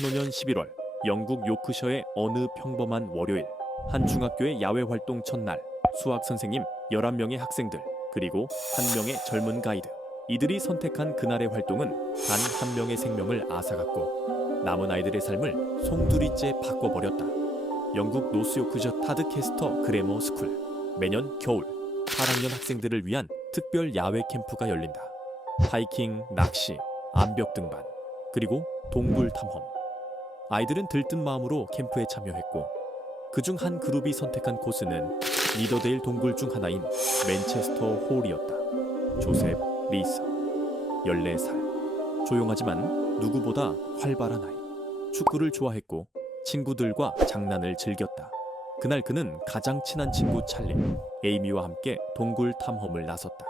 2005년 11월 영국 요크셔의 어느 평범한 월요일, 한 중학교의 야외 활동 첫날, 수학 선생님 11명의 학생들 그리고 한 명의 젊은 가이드, 이들이 선택한 그날의 활동은 단 한 명의 생명을 앗아갔고 남은 아이들의 삶을 송두리째 바꿔버렸다. 영국 노스요크셔 타드캐스터 그래머 스쿨. 매년 겨울 8학년 학생들을 위한 특별 야외 캠프가 열린다. 하이킹, 낚시, 암벽 등반, 그리고 동굴 탐험. 아이들은 들뜬 마음으로 캠프에 참여했고 그중 한 그룹이 선택한 코스는 니더데일 동굴 중 하나인 맨체스터 홀이었다. 조셉 리서, 14살. 조용하지만 누구보다 활발한 아이. 축구를 좋아했고 친구들과 장난을 즐겼다. 그날 그는 가장 친한 친구 찰리, 에이미와 함께 동굴 탐험을 나섰다.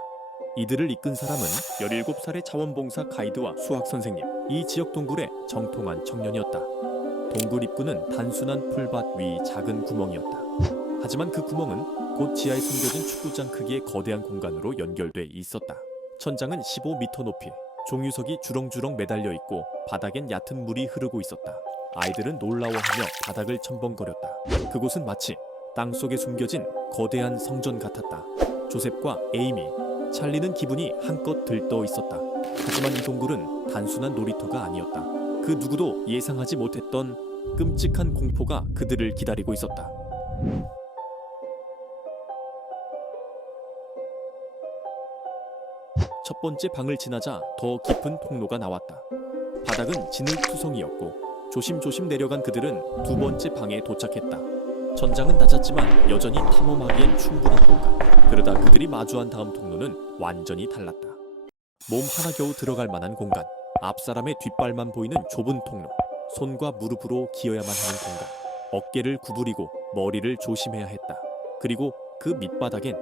이들을 이끈 사람은 17살의 자원봉사 가이드와 수학 선생님, 이 지역 동굴의 정통한 청년이었다. 동굴 입구는 단순한 풀밭 위 작은 구멍이었다. 하지만 그 구멍은 곧 지하에 숨겨진 축구장 크기의 거대한 공간으로 연결돼 있었다. 천장은 15m 높이, 종유석이 주렁주렁 매달려 있고 바닥엔 얕은 물이 흐르고 있었다. 아이들은 놀라워하며 바닥을 첨벙거렸다. 그곳은 마치 땅속에 숨겨진 거대한 성전 같았다. 조셉과 에이미, 찰리는 기분이 한껏 들떠 있었다. 하지만 이 동굴은 단순한 놀이터가 아니었다. 그 누구도 예상하지 못했던 끔찍한 공포가 그들을 기다리고 있었다. 첫 번째 방을 지나자 더 깊은 통로가 나왔다. 바닥은 진흙투성이었고 조심조심 내려간 그들은 두 번째 방에 도착했다. 천장은 낮았지만 여전히 탐험하기엔 충분한 공간. 그러다 그들이 마주한 다음 통로는 완전히 달랐다. 몸 하나 겨우 들어갈 만한 공간. 앞사람의 뒷발만 보이는 좁은 통로. 손과 무릎으로 기어야만 하는 공간. 어깨를 구부리고 머리를 조심해야 했다. 그리고 그 밑바닥엔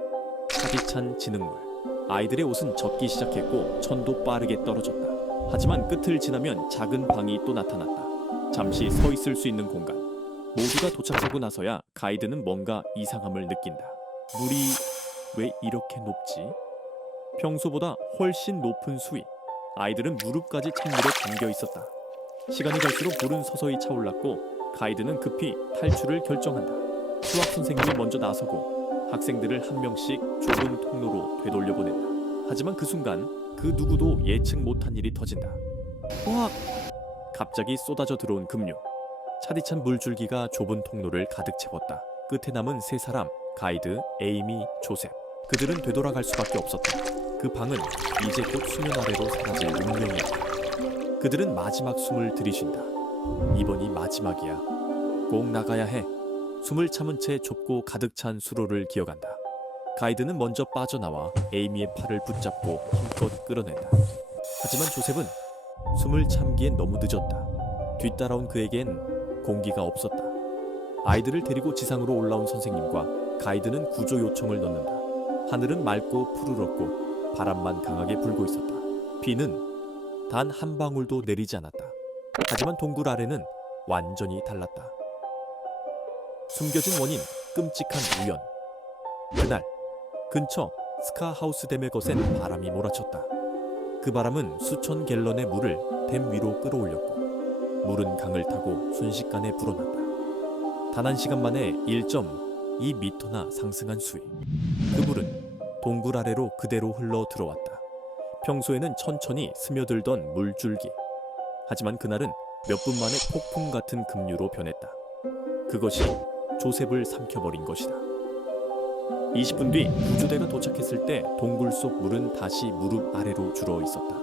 차디찬 진흙물. 아이들의 옷은 젖기 시작했고 천도 빠르게 떨어졌다. 하지만 끝을 지나면 작은 방이 또 나타났다. 잠시 서 있을 수 있는 공간. 모두가 도착하고 나서야 가이드는 뭔가 이상함을 느낀다. 물이 왜 이렇게 높지? 평소보다 훨씬 높은 수위. 아이들은 무릎까지 찬물에 잠겨 있었다. 시간이 갈수록 물은 서서히 차올랐고 가이드는 급히 탈출을 결정한다. 수학 선생님이 먼저 나서고 학생들을 한 명씩 좁은 통로로 되돌려보낸다. 하지만 그 순간 그 누구도 예측 못한 일이 터진다. 우악! 갑자기 쏟아져 들어온 급류. 차디찬 물줄기가 좁은 통로를 가득 채웠다. 끝에 남은 세 사람, 가이드, 에이미, 조셉. 그들은 되돌아갈 수밖에 없었다. 그 방은 이제 곧 수면 아래로 사라질 운명이었다. 그들은 마지막 숨을 들이쉰다. 이번이 마지막이야. 꼭 나가야 해. 숨을 참은 채 좁고 가득 찬 수로를 기어간다. 가이드는 먼저 빠져나와 에이미의 팔을 붙잡고 힘껏 끌어낸다. 하지만 조셉은 숨을 참기엔 너무 늦었다. 뒤따라온 그에겐 공기가 없었다. 아이들을 데리고 지상으로 올라온 선생님과 가이드는 구조 요청을 넣는다. 하늘은 맑고 푸르렀고 바람만 강하게 불고 있었다. 비는 단 한 방울도 내리지 않았다. 하지만 동굴 아래는 완전히 달랐다. 숨겨진 원인, 끔찍한 우연. 그날 근처 스카하우스 댐의 거센 바람이 몰아쳤다. 그 바람은 수천 갤런의 물을 댐 위로 끌어올렸고 물은 강을 타고 순식간에 불어났다. 단 한 시간 만에 1.2m나 상승한 수위. 그 물은 동굴 아래로 그대로 흘러 들어왔다. 평소에는 천천히 스며들던 물줄기. 하지만 그날은 몇 분 만에 폭풍 같은 급류로 변했다. 그것이 조셉을 삼켜버린 것이다. 20분 뒤 구조대가 도착했을 때 동굴 속 물은 다시 무릎 아래로 줄어 있었다.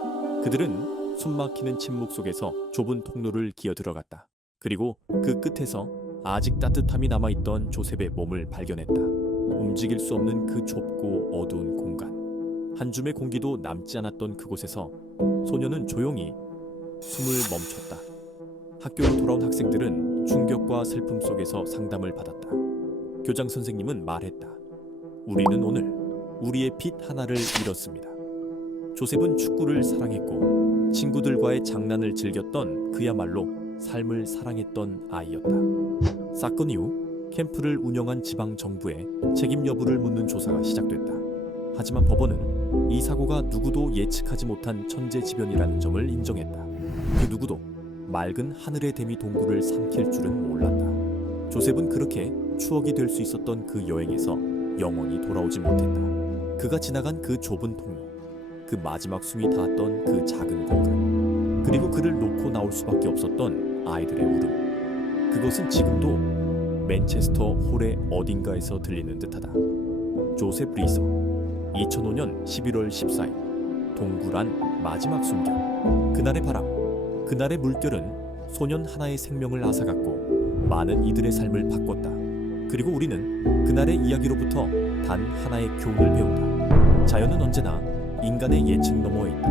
그들은 숨막히는 침묵 속에서 좁은 통로를 기어 들어갔다. 그리고 그 끝에서 아직 따뜻함이 남아있던 조셉의 몸을 발견했다. 움직일 수 없는 그 좁고 어두운 공간. 한 줌의 공기도 남지 않았던 그곳에서 소녀는 조용히 숨을 멈췄다. 학교로 돌아온 학생들은 충격과 슬픔 속에서 상담을 받았다. 교장 선생님은 말했다. 우리는 오늘 우리의 빛 하나를 잃었습니다. 조셉은 축구를 사랑했고 친구들과의 장난을 즐겼던 그야말로 삶을 사랑했던 아이였다. 사건 이후 캠프를 운영한 지방 정부에 책임 여부를 묻는 조사가 시작됐다. 하지만 법원은 이 사고가 누구도 예측하지 못한 천재지변이라는 점을 인정했다. 그 누구도 맑은 하늘의 댐이 동굴을 삼킬 줄은 몰랐다. 조셉은 그렇게 추억이 될 수 있었던 그 여행에서 영원히 돌아오지 못했다. 그가 지나간 그 좁은 통로, 그 마지막 숨이 닿았던 그 작은 공간, 그리고 그를 놓고 나올 수밖에 없었던 아이들의 울음. 그것은 지금도 맨체스터 홀의 어딘가에서 들리는 듯하다. 조셉 리서, 2005년 11월 14일. 동굴 안 마지막 숨결. 그날의 바람, 그날의 물결은 소년 하나의 생명을 앗아갔고 많은 이들의 삶을 바꿨다. 그리고 우리는 그날의 이야기로부터 단 하나의 교훈을 배운다. 자연은 언제나 인간의 예측 너머에 있다.